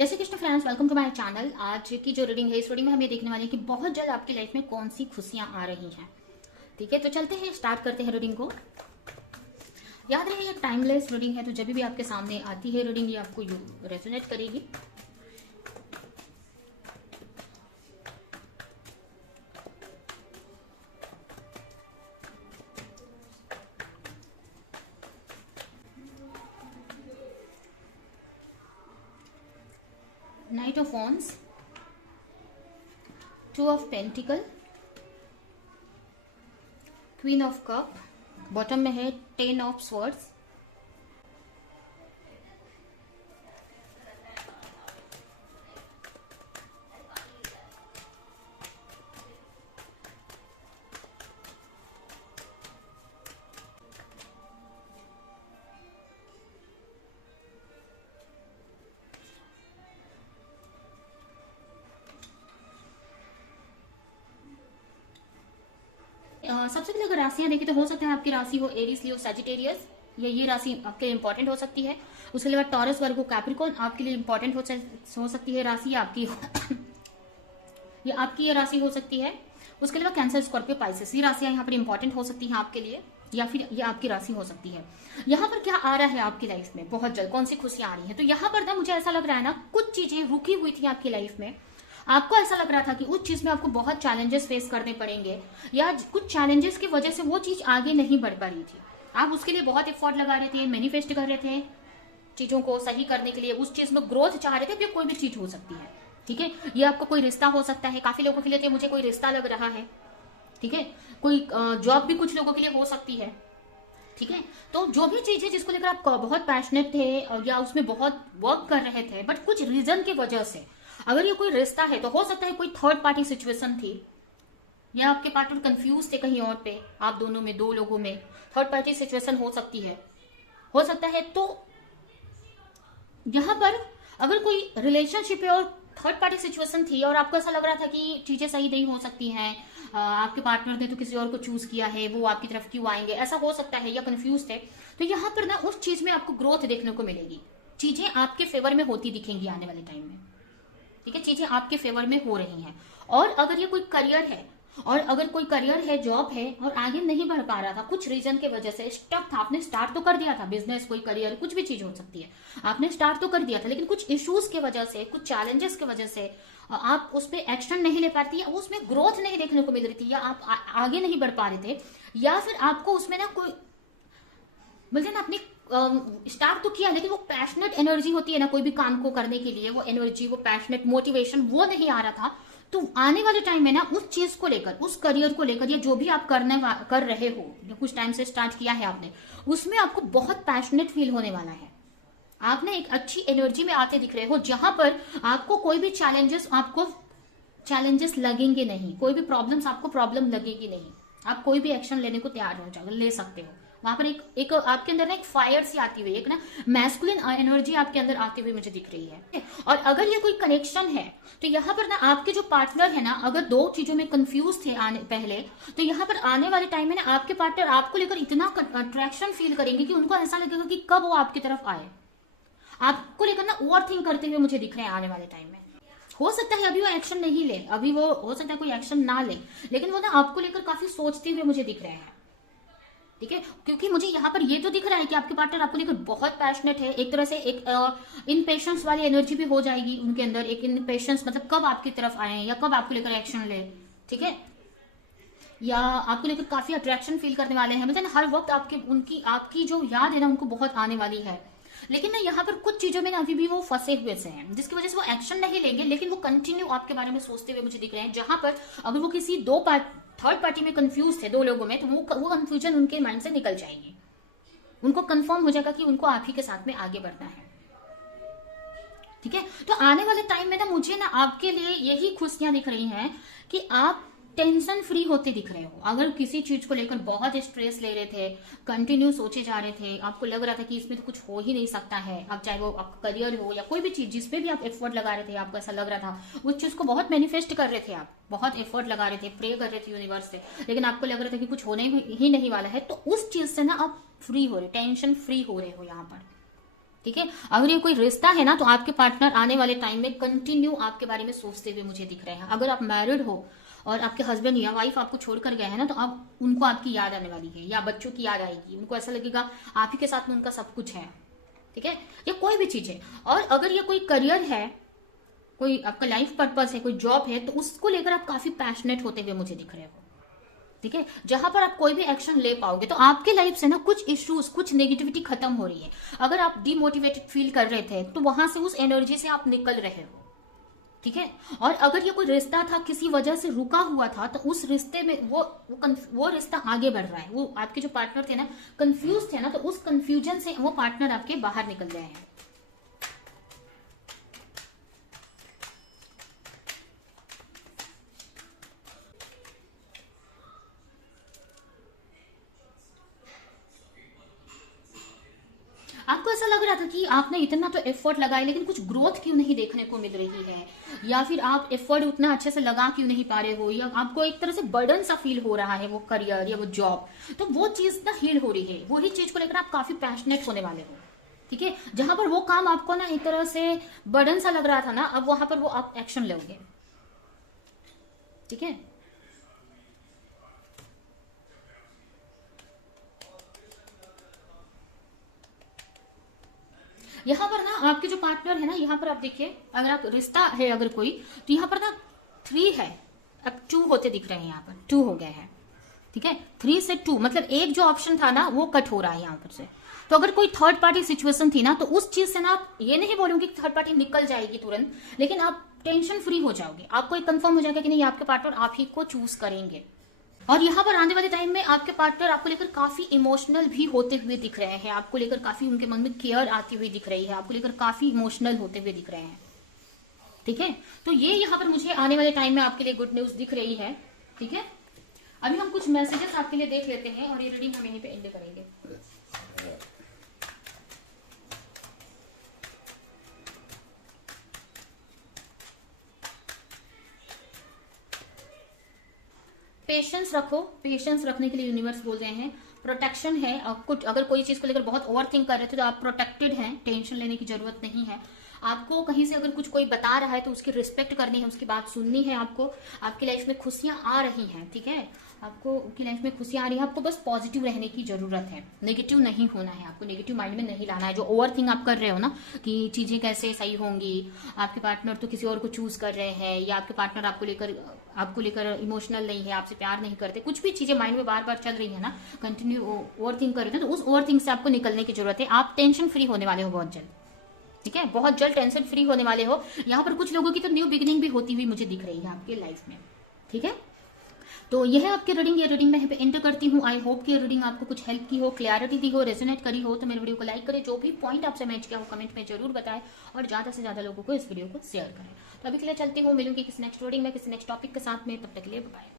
जैसे Krishna friends, welcome to my channel. आज की जो रीडिंग है, इस रीडिंग में हमें देखने वाले हैं कि बहुत जल्द आपकी लाइफ में कौन सी खुशियां आ रही हैं। ठीक है, तो चलते हैं, स्टार्ट करते हैं रीडिंग को। याद रहे ये टाइमलेस रीडिंग है, तो जब भी आपके सामने आती है रीडिंग, ये आपको रेजोनेट करेगी। Night of wands, two of pentacle, queen of cup, bottom में है टेन ऑफ स्वर्ड्स, सबसे पहले अगर राशियां देखें तो हो सकता है आपकी राशि हो एरीज, लियो, सैजिटेरियस। ये राशि आपके लिए इंपॉर्टेंट हो सकती है। उसके अलावा टॉरस, वर्गो, कैप्रिकॉर्न आपके लिए इंपॉर्टेंट हो सकती है राशि आपकी ये राशि हो सकती है। उसके अलावा कैंसर, स्कॉर्पियो, पाइसेस, ये राशियां यहाँ पर इंपॉर्टेंट हो सकती हैं आपके लिए, या फिर ये आपकी राशि हो सकती है। यहाँ पर क्या आ रहा है आपकी लाइफ में बहुत जल्द, कौन सी खुशियां आ रही है, तो यहाँ पर ना मुझे ऐसा लग रहा है ना, कुछ चीजें रुकी हुई थी आपकी लाइफ में। आपको ऐसा लग रहा था कि उस चीज में आपको बहुत चैलेंजेस फेस करने पड़ेंगे, या कुछ चैलेंजेस की वजह से वो चीज आगे नहीं बढ़ पा रही थी। आप उसके लिए बहुत एफर्ट लगा रहे थे, मैनिफेस्ट कर रहे थे चीजों को सही करने के लिए, उस चीज में ग्रोथ चाह रहे थे। फिर कोई भी चीज हो सकती है, ठीक है। ये आपका कोई रिश्ता हो सकता है, काफी लोगों के लिए मुझे कोई रिश्ता लग रहा है, ठीक है। कोई जॉब भी कुछ लोगों के लिए हो सकती है, ठीक है। तो जो भी चीज है जिसको लेकर आप बहुत पैशनेट थे या उसमें बहुत वर्क कर रहे थे, बट कुछ रीजन की वजह से, अगर ये कोई रिश्ता है तो हो सकता है कोई थर्ड पार्टी सिचुएशन थी, या आपके पार्टनर कंफ्यूज थे कहीं और पे, आप दोनों में, दो लोगों में थर्ड पार्टी सिचुएशन हो सकती है, हो सकता है। तो यहाँ पर अगर कोई रिलेशनशिप है और थर्ड पार्टी सिचुएशन थी और आपको ऐसा लग रहा था कि चीजें सही नहीं हो सकती हैं, आपके पार्टनर ने तो किसी और को चूज किया है, वो आपकी तरफ क्यों आएंगे, ऐसा हो सकता है, या कंफ्यूज थे, तो यहाँ पर ना उस चीज में आपको ग्रोथ देखने को मिलेगी। चीजें आपके फेवर में होती दिखेंगी आने वाले टाइम में, ठीक है। चीजें आपके फेवर में हो रही हैं। और अगर ये कोई करियर है, जॉब है, और आगे नहीं बढ़ पा रहा था, कुछ रीजन के वजह से स्टक था, आपने स्टार्ट तो कर दिया था, बिजनेस, कोई करियर, कुछ भी चीज हो सकती है, आपने स्टार्ट तो कर दिया था, लेकिन कुछ इश्यूज की वजह से, कुछ चैलेंजेस की वजह से आप उस पर एक्शन नहीं ले पाती, या उसमें ग्रोथ नहीं देखने को मिल रही थी, या आप आगे नहीं बढ़ पा रहे थे, या फिर आपको उसमें ना कोई बोलते ना, अपनी स्टार्ट तो किया, लेकिन वो पैशनेट एनर्जी होती है ना कोई भी काम को करने के लिए, वो एनर्जी, वो पैशनेट मोटिवेशन, वो नहीं आ रहा था। तो आने वाले टाइम में ना उस चीज को लेकर, उस करियर को लेकर, या जो भी आप कर रहे हो, या कुछ टाइम से स्टार्ट किया है आपने, उसमें आपको बहुत पैशनेट फील होने वाला है। आपने एक अच्छी एनर्जी में आते दिख रहे हो, जहां पर आपको कोई भी चैलेंजेस लगेंगे नहीं, कोई भी प्रॉब्लम्स आपको प्रॉब्लम लगेगी नहीं, आप कोई भी एक्शन लेने को तैयार हो जाओगे, ले सकते हो। वहां पर एक आपके अंदर ना एक फायर सी आती हुई, एक ना मैस्कुलिन एनर्जी आपके अंदर आती हुई मुझे दिख रही है। और अगर ये कोई कनेक्शन है, तो यहाँ पर ना आपके जो पार्टनर है ना, अगर दो चीजों में कंफ्यूज थे पहले, तो यहाँ पर आने वाले टाइम में ना आपके पार्टनर आपको लेकर इतना अट्रैक्शन फील करेंगे कि उनको ऐसा लगेगा कि कब वो आपकी तरफ आए। आपको लेकर ना ओवर थिंक करते हुए मुझे दिख रहे हैं आने वाले टाइम में। हो सकता है अभी वो एक्शन नहीं ले, अभी वो हो सकता है कोई एक्शन ना ले, लेकिन वो ना आपको लेकर काफी सोचते हुए मुझे दिख रहे हैं, ठीक है। क्योंकि मुझे यहाँ पर ये तो दिख रहा है कि आपके पार्टनर आपको लेकर बहुत पैशनेट है, एक तरह से एक इनपेशेंस वाली एनर्जी भी हो जाएगी उनके अंदर, एक इनपेशेंस, मतलब कब आपकी तरफ आए या कब आपको लेकर एक्शन ले, ठीक है। या आपको लेकर काफी अट्रैक्शन फील करने वाले हैं, मतलब हर वक्त आपकी जो याद है ना उनको बहुत आने वाली है। लेकिन ना यहाँ पर कुछ चीजों में ना अभी भी वो फंसे हुए से हैं, जिसकी वजह से वो एक्शन नहीं लेंगे, लेकिन वो कंटिन्यू आपके बारे में सोचते हुए मुझे दिख रहे हैं। जहां पर अगर वो किसी थर्ड पार्टी में कंफ्यूज थे, दो लोगों में, तो वो कंफ्यूजन उनके माइंड से निकल जाएगी, उनको कंफर्म हो जाएगा कि उनको आप ही के साथ में आगे बढ़ना है, ठीक है। तो आने वाले टाइम में ना मुझे ना आपके लिए यही खुशियां दिख रही हैं कि आप टेंशन फ्री होते दिख रहे हो। अगर किसी चीज को लेकर बहुत स्ट्रेस ले रहे थे, कंटिन्यू सोचे जा रहे थे, आपको लग रहा था कि इसमें तो कुछ हो ही नहीं सकता है, अब चाहे वो आपका करियर हो या कोई भी चीज जिसपे भी आप एफर्ट लगा रहे थे, आपको ऐसा लग रहा था उस चीज को बहुत मैनिफेस्ट कर रहे थे, आप बहुत एफर्ट लगा रहे थे, प्रे कर रहे थे यूनिवर्स से, लेकिन आपको लग रहा था कि कुछ होने ही नहीं वाला है, तो उस चीज से ना आप फ्री हो रहे, टेंशन फ्री हो रहे हो यहाँ पर, ठीक है। अगर ये कोई रिश्ता है ना, तो आपके पार्टनर आने वाले टाइम में कंटिन्यू आपके बारे में सोचते हुए मुझे दिख रहे हैं। अगर आप मैरिड हो और आपके हस्बैंड या वाइफ आपको छोड़कर गए हैं ना, तो अब उनको आपकी याद आने वाली है, या बच्चों की याद आएगी। उनको ऐसा लगेगा आप ही के साथ में उनका सब कुछ है, ठीक है। ये कोई भी चीज है। और अगर ये कोई करियर है, कोई आपका लाइफ पर्पस है, कोई जॉब है, तो उसको लेकर आप काफी पैशनेट होते हुए मुझे दिख रहे हो, ठीक है। जहां पर आप कोई भी एक्शन ले पाओगे, तो आपके लाइफ से ना कुछ इश्यूज, कुछ नेगेटिविटी खत्म हो रही है। अगर आप डिमोटिवेटेड फील कर रहे थे, तो वहां से उस एनर्जी से आप निकल रहे हो, ठीक है। और अगर ये कोई रिश्ता था किसी वजह से रुका हुआ था, तो उस रिश्ते में वो रिश्ता आगे बढ़ रहा है। वो आपके जो पार्टनर थे ना, कंफ्यूज थे ना, तो उस कंफ्यूजन से वो पार्टनर आपके बाहर निकल गए हैं। आपको ऐसा लग रहा था कि आपने इतना तो एफर्ट लगाया, लेकिन कुछ ग्रोथ क्यों नहीं देखने को मिल रही है, या फिर आप एफर्ट उतना अच्छे से लगा क्यों नहीं पा रहे हो, या आपको एक तरह से बर्डन सा फील हो रहा है वो करियर या वो जॉब। तो वो चीज ना हील हो रही है, वही चीज को लेकर आप काफी पैशनेट होने वाले हो, ठीक है। जहां पर वो काम आपको ना एक तरह से बर्डन सा लग रहा था ना, अब वहां पर वो आप एक्शन लोगे, ठीक है। यहाँ पर ना आपके जो पार्टनर है ना, यहाँ पर आप देखिए, अगर आप रिश्ता है अगर कोई, तो यहाँ पर ना 3 है, अब 2 होते दिख रहे हैं। यहाँ पर 2 हो गए हैं, ठीक है। 3 से 2 मतलब एक जो ऑप्शन था ना, वो कट हो रहा है यहाँ पर से। तो अगर कोई थर्ड पार्टी सिचुएशन थी ना, तो उस चीज से ना आप ये नहीं बोलूंगी कि थर्ड पार्टी निकल जाएगी तुरंत, लेकिन आप टेंशन फ्री हो जाओगे। आपको एक कंफर्म हो जाएगा कि नहीं, आपके पार्टनर आप ही को चूज करेंगे। और यहाँ पर आने वाले टाइम में आपके पार्टनर आपको लेकर काफी इमोशनल भी होते हुए दिख रहे हैं। आपको लेकर काफी उनके मन में केयर आती हुई दिख रही है, आपको लेकर काफी इमोशनल होते हुए दिख रहे हैं, ठीक है। तो ये यहाँ पर मुझे आने वाले टाइम में आपके लिए गुड न्यूज दिख रही है, ठीक है। अभी हम कुछ मैसेजेस आपके लिए देख लेते हैं और ये रीडिंग हम यहीं पे एंड करेंगे। पेशेंस रखो, पेशेंस रखने के लिए यूनिवर्स बोल रहे हैं। प्रोटेक्शन है, आपको अगर कोई चीज को लेकर बहुत ओवर थिंक कर रहे थे, तो आप प्रोटेक्टेड हैं, टेंशन लेने की जरूरत नहीं है। आपको कहीं से अगर कुछ कोई बता रहा है, तो उसकी रिस्पेक्ट करनी है, उसकी बात सुननी है। आपको आपकी लाइफ में खुशियां आ रही हैं, ठीक है। आपको आपकी लाइफ में खुशियां आ रही है, आपको बस पॉजिटिव रहने की जरूरत है, नेगेटिव नहीं होना है। आपको नेगेटिव माइंड में नहीं लाना है। जो ओवर थिंक आप कर रहे हो ना कि चीजें कैसे सही होंगी, आपके पार्टनर तो किसी और को चूज कर रहे हैं, या आपके पार्टनर आपको लेकर इमोशनल नहीं है, आपसे प्यार नहीं करते, कुछ भी चीजें माइंड में बार बार चल रही है ना, कंटिन्यू ओवर थिंक कर रहे थे, तो उस ओवर थिंक से आपको निकलने की जरूरत है। आप टेंशन फ्री होने वाले हो बहुत जल्द, ठीक है। बहुत जल्द टेंशन फ्री होने वाले हो। यहाँ पर कुछ लोगों की तो न्यू बिगिनिंग भी होती हुई मुझे दिख रही है आपके लाइफ में, ठीक है। तो यह है आपकी रीडिंग। ये रीडिंग मैं यहाँ पे एंटर करती हूँ। आई होप कि रीडिंग आपको कुछ हेल्प की हो, क्लैरिटी दी हो, रेजोनेट करी हो। तो मेरे वीडियो को लाइक करें, जो भी पॉइंट आपसे मैच किया हो कमेंट में जरूर बताएं, और ज्यादा से ज्यादा लोगों को इस वीडियो को शेयर करें। तो अभी के लिए चलती हूँ, मिलूंगी किसी नेक्स्ट रीडिंग में, किसी नेक्स्ट टॉपिक के साथ में। तब तक के लिए बाय।